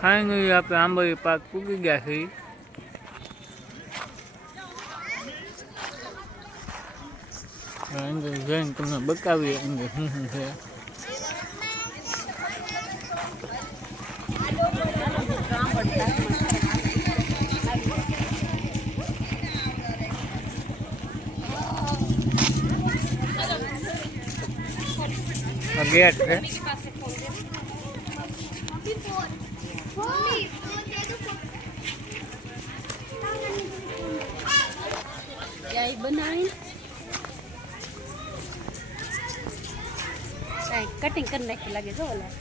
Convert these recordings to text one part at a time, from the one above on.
Finally આપણે Amboli park પૂગી ગયા છીએ. અંદર જઈને તમને બતાવીએ અંદર શું શું છે. ગેટ છે. કટિંગ કરી નાખી લાગે જો ઓલા.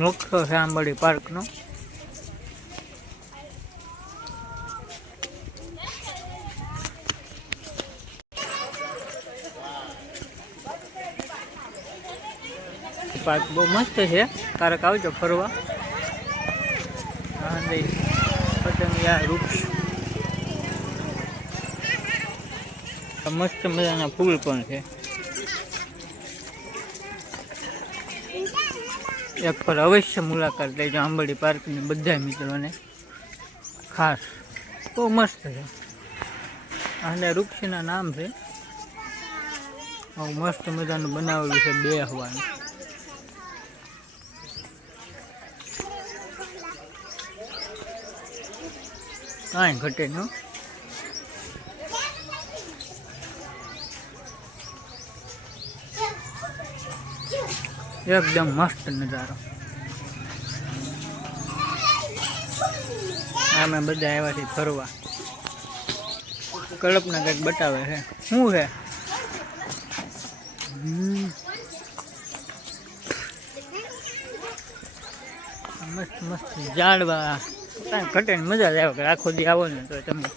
નોખો છે આંબોલી પાર્ક નો. પાર્ક બહુ મસ્ત છે. કારક આવજો ફરવા. પતંગિયા વૃક્ષ મસ્ત મજાના ફૂલ પણ છે. એક પર અવશ્ય મુલાકાત લેજો આંબોલી પાર્કની બધા મિત્રોને ખાસ. બહુ મસ્ત છે. અને વૃક્ષના નામ છે. બહુ મસ્ત મજાનું બનાવેલું છે બેહવાનું. કાંઈ ઘટે નહીં. એકદમ મસ્ત નજારો. અમે બધા આવ્યા છીએ ફરવા. કલ્પના કંઈક બતાવે છે. શું છે? મસ્ત મસ્ત ઝાડવા. કાંઈ ઘટે ને મજા જ આવે કે આખો દી આવો ને તો તમે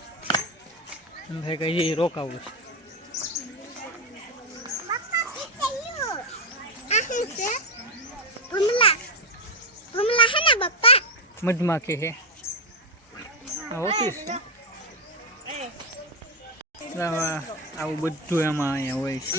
કઈ રોકાવું છે. મધમાખી છે. ઓફિસ છે. આવું બધું એમાં અહીંયા હોય છે.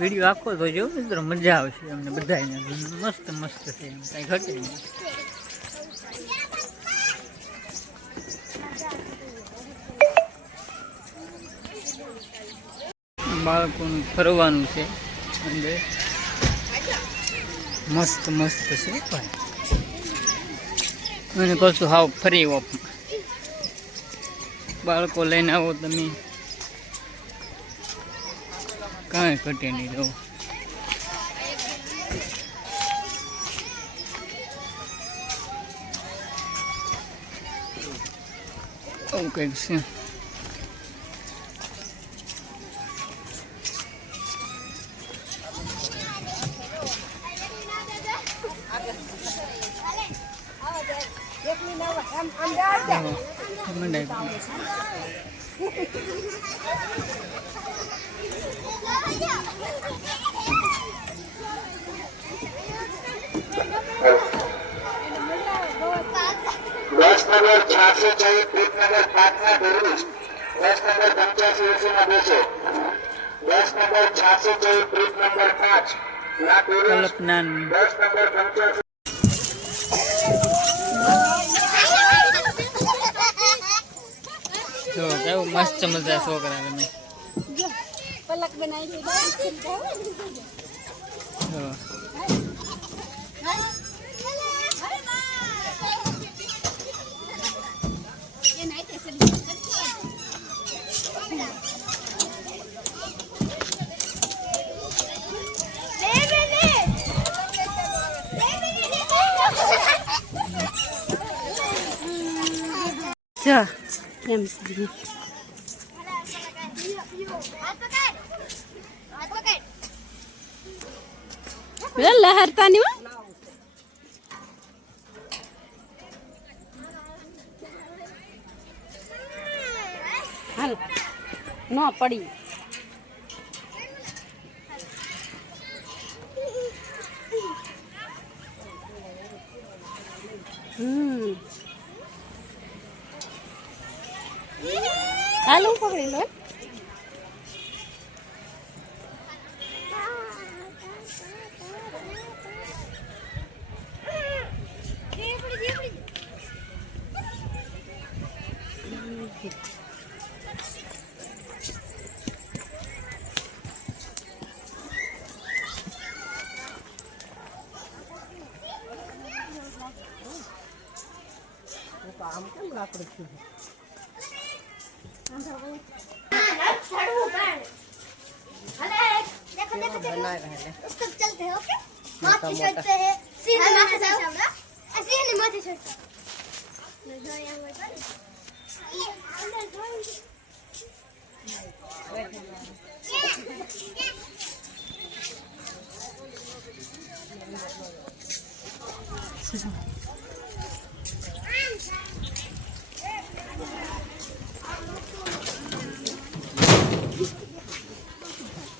વિડીયો આખો તો જો મિત્રો મજા આવશે અમને બધાને. મસ્ત મસ્ત છે એમ કાંઈ ઘટે નહીં. બાળકોનું ફરવાનું છે અંદર. મસ્ત મસ્ત છે ભાઈ. મને કશું હાવ ફરી ઓફ. બાળકો લઈને આવો તમે કાંઈ ઘટે નહીં રહો. આવું કંઈક છે. बस नंबर 86 प्लेट नंबर 5 में भरूच. बस नंबर 85 में बेचे. बस नंबर 86 प्लेट नंबर 5 ना भरूच. बस नंबर 85 જો કેવું મસ્ત મજા છોકરા તમે. પલક બનાવી એમ લહેરતા ની હાલ ન પડી. હાલ હું પકડી લો.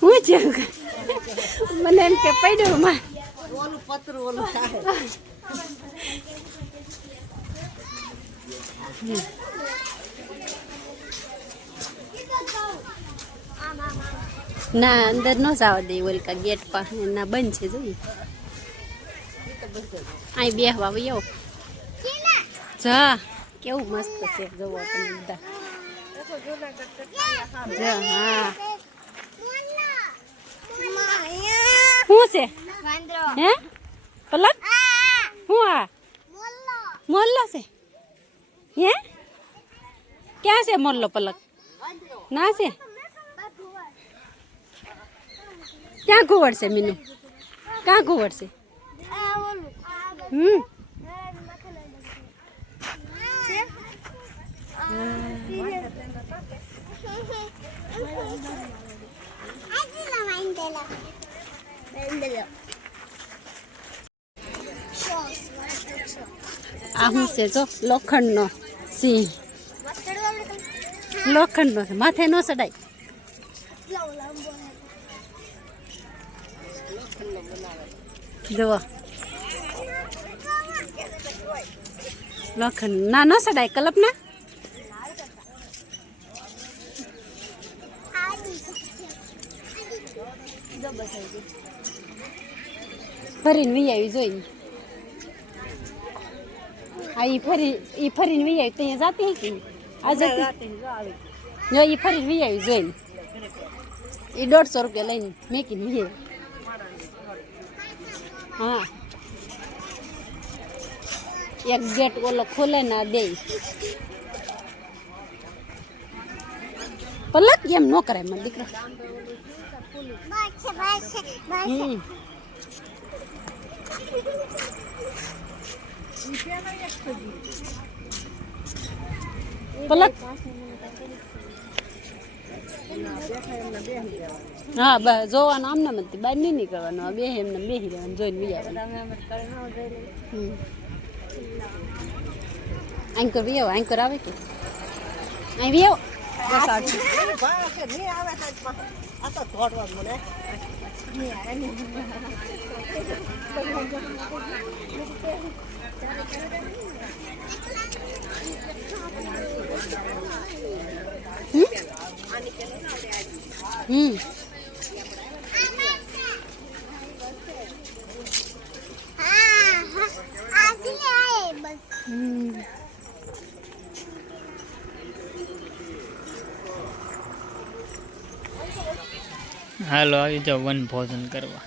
હું છે મને એમ કે પડ્યું માં ઓલું પતરું ઓલું થાય. ના અંદર ન જવા દે ઓલકા ગેટ પાસે ના બંધ છે જોઈએ અહીં બેહવા આવ્યો જા કેવું મસ્ત છે જોવો તમે બધા જા હા શું છે હે પલક શું આ મોલ્લો છે હે ક્યાં છે મોલ્લો પલક ના છે ક્યાં ઘુવડ છે મીનુ ક્યાં ઘુવડ છે આ શું છે જો લોખંડનો સિંહ લોખંડનો છે માથે ન ચડાય જુઓ લોખંડ ના ન ચડાય કલ્પના ફરીને વી આવી જોઈ આ ઈ ફરીને વી આવી ત્યાં જાતી હતી આ જતી જો ઈ ફરીને વી આવી જોઈને એ 150 રૂપિયા લઈને મેકીને વી આવી હા એક ગેટ ઓલો ખોલે ના દે પલક એમ ન કરાય મારા દીકરા પલક હા બસ જોવાનું આમને નથી બહાર નહીં નીકળવાનું આ બે એમને બેસી રહેવાનું જોઈને વિયાવાનું એન્કર વિયાવો એન્કર આવે કે અહીં વિયાવો આ તો દોડવા મને હાલો આવી જાઓ વન ભોજન કરવા.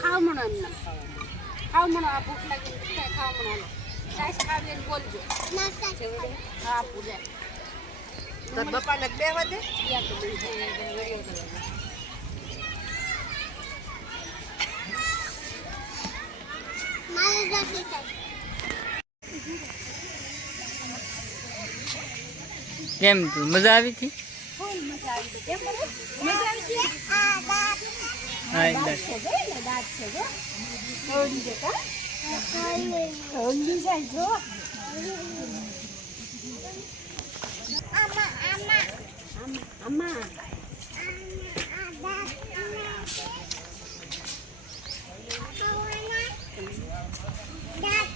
ખાવ મણો એમને ખાવ મણો આ ભૂખ લાગી ખાવ મણો હાલો સાઈસ ખાવીને બોલજો નાસ્તા છે હા પૂજા તાર બાપાને બેહવા દે યા તો વિડિયો મારે જાતી છે કેમ તું મજા આવી હતી? ફૂલ મજા આવી તો કેમ કરે મજા આવી છે આ દાંત હા એકદમ છે જો દાંત છે જો તોડી દે કા ઊંઘી જાય જો આમાં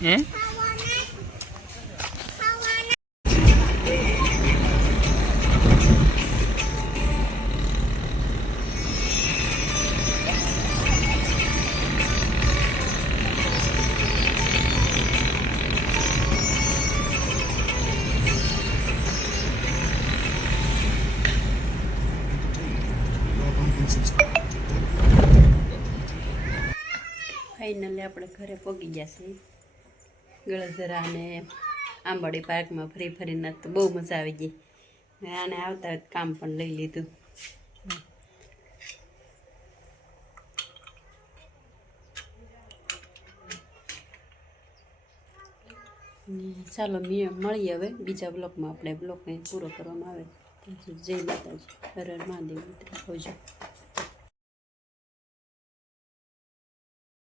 હે ફાઇનલી આપણે ઘરે પહોંચી ગયા છીએ ગળધરા અને આંબાડી પાર્કમાં ફરી ફરીને તો બહુ મજા આવી ગઈ આને આવતા કામ પણ લઈ લીધું ચાલો મળીએ હવે બીજા બ્લોકમાં આપણે બ્લોકને પૂરો કરવામાં આવે જય માતાજી હર હર મહાદેવ આવજો